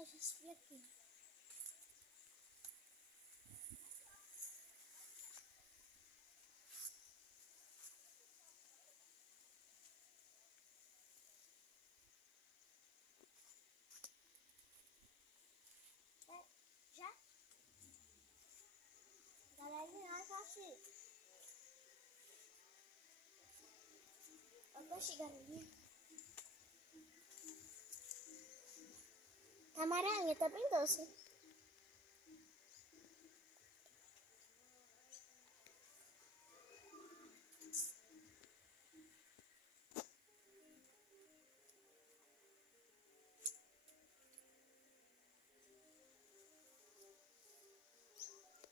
eu já subi aqui. Já? Galerinha, olha aqui. Eu tô chegando ali. Camaranha, tá bem doce.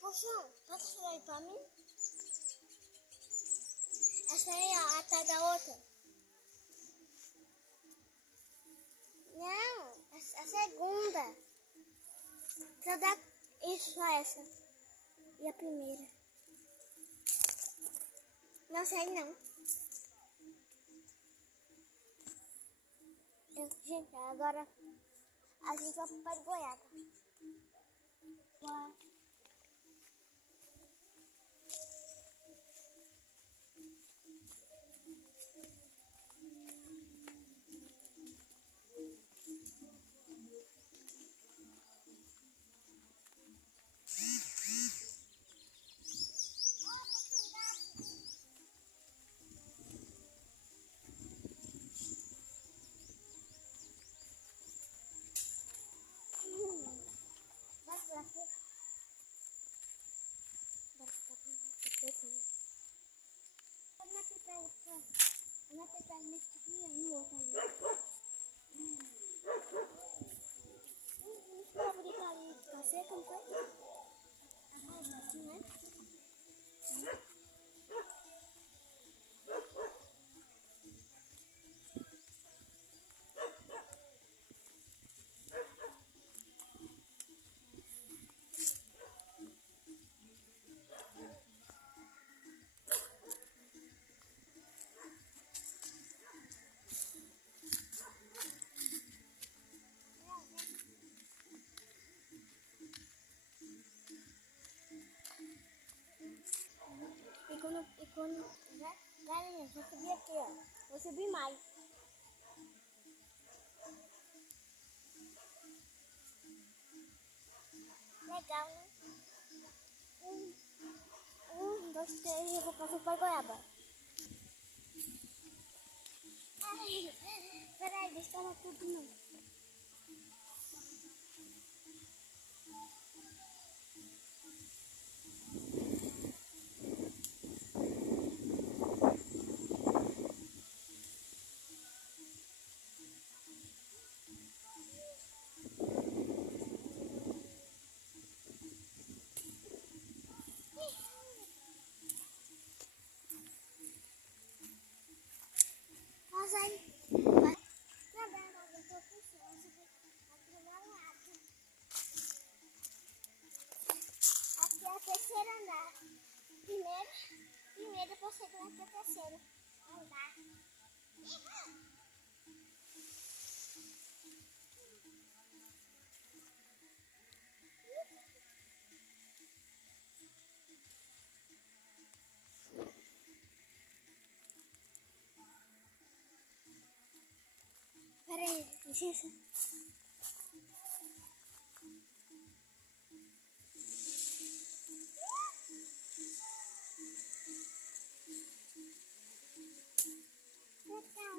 Poxa, pode tirar aí pra mim? Essa aí, ó, atrás da outra. Não, a segunda. Só dá isso, só essa. E a primeira. Não sei não. Gente, agora a gente vai pro pé de goiaba. Bora. Galerinha, vou subir aqui, ó. Vou subir mais. Legal, né? Dois, três, eu vou passar para goiaba. Ai, peraí, deixa eu tudo não. Nossa, aí. Aqui é a terceira andar. Primeiro, depois segundo, aqui é a terceira andar. Peraí, licença. Legal.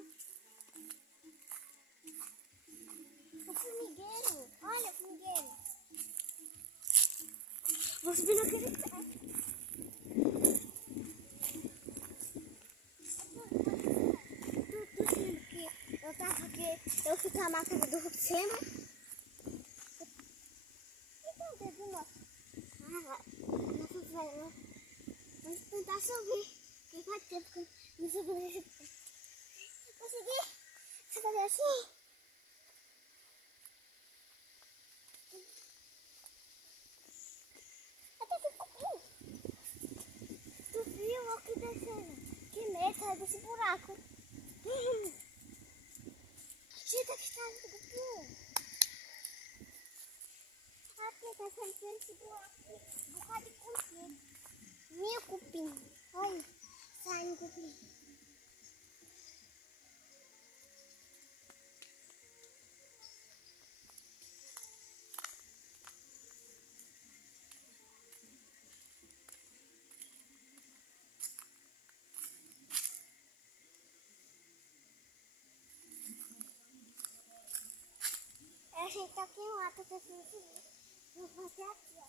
O formigueiro. Olha o formigueiro. Vou subir naquele pé. Eu tava aqui, eu fiz a máquina do cima. Então, teve uma. Vamos tentar subir. Que faz tempo que não subi. Consegui. Você tá vendo assim? Até que ficou. Tu viu aqui descendo? Que medo, sai desse buraco. Gente, aqui está do pum. tá saindo por esse buraco. Um bocado de cupim. Meu cupim. Olha, saindo cupim. A gente tá aqui lá, tô tentando subir. Vou fazer aqui, ó.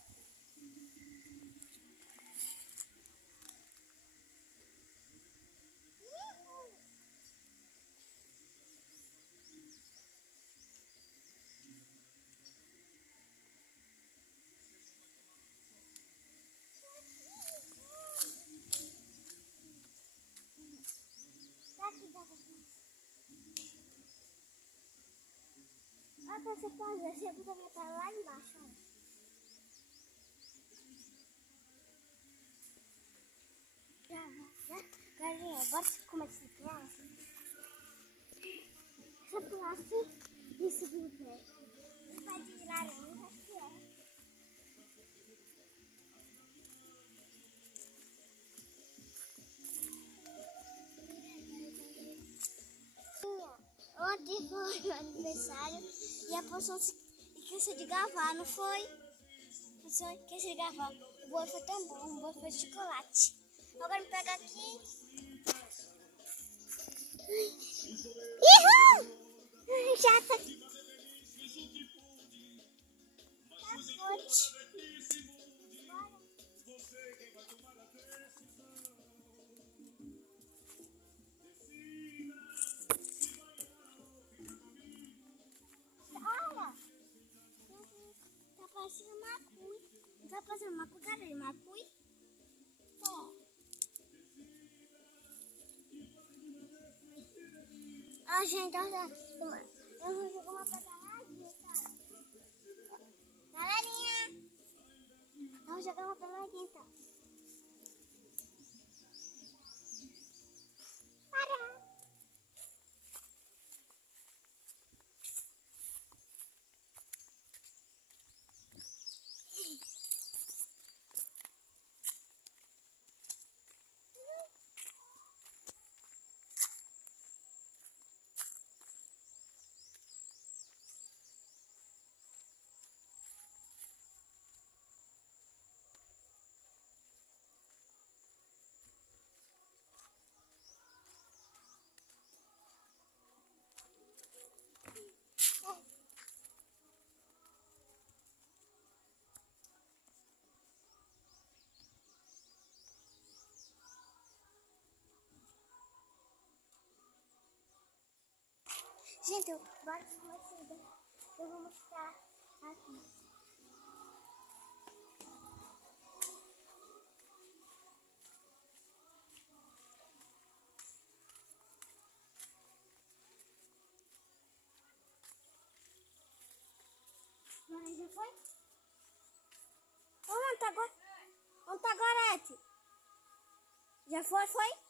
Daqui dá pra ver. Olha, você pode ver, você também tá lá embaixo, olha. Galinha, bora começar a criar. Se eu pular assim e subir no pé, não vai de laranja, acho que é. Ontem foi meu aniversário e a pessoa esqueceu de gravar, não foi? A pessoa esqueceu de gravar. O bolo foi tão bom, o bolo foi de chocolate. Agora me pega aqui. Uhul! Já tá. Olha, tá parecendo macui. Tá parecendo macui, cadê macui? Ó. A gente, olha, eu vou jogar uma pedaladinha, cara. Galerinha, vamos jogar uma pedaladinha, então. Para! Gente, bora começar. Eu vou mostrar aqui. Mas já foi? Onde tá agora? Onde tá Gorete? Já foi, foi?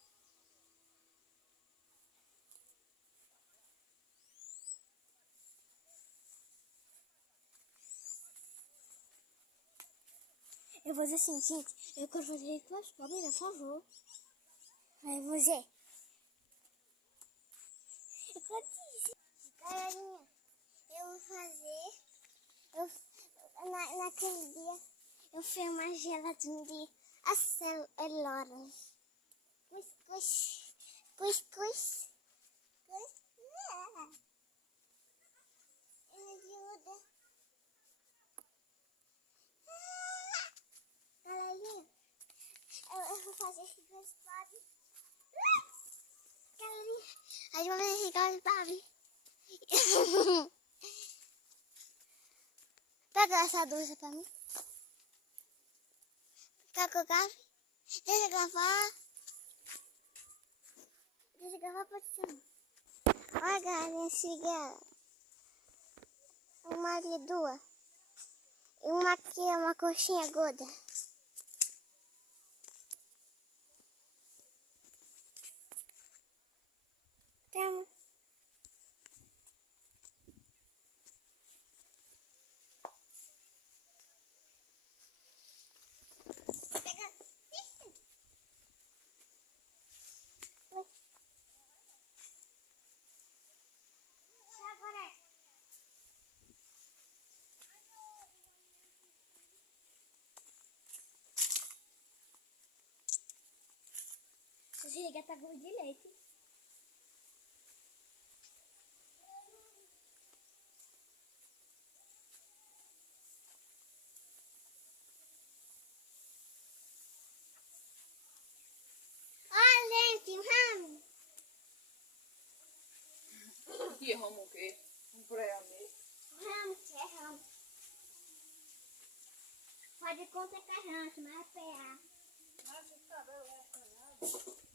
Eu vou dizer assim, gente, eu quero fazer com as pobres, por favor. Aí eu vou dizer. Eu quero dizer. Galerinha, eu vou fazer. Naquele dia, eu fiz uma gelatina de aceloras. Cuscuz. Cuscuz. Ajuda. Galerinha, eu vou fazer esse dois Barbie. Galerinha, a gente vai fazer esse dois Barbie. Pega essa dúvida pra mim. Fica com o gafe. Deixa eu gravar. Deixa eu gravar pra você. Olha, galerinha, siga. Uma ali, duas. E uma aqui é uma coxinha gorda. Temos. Chega, tá gosto de leite. Olha, leite, ramo. Que ramo o quê? Um pré-amigo. Ramo, que é ramo. Pode contar com a rancho, mas é PA. Mas o cabelo é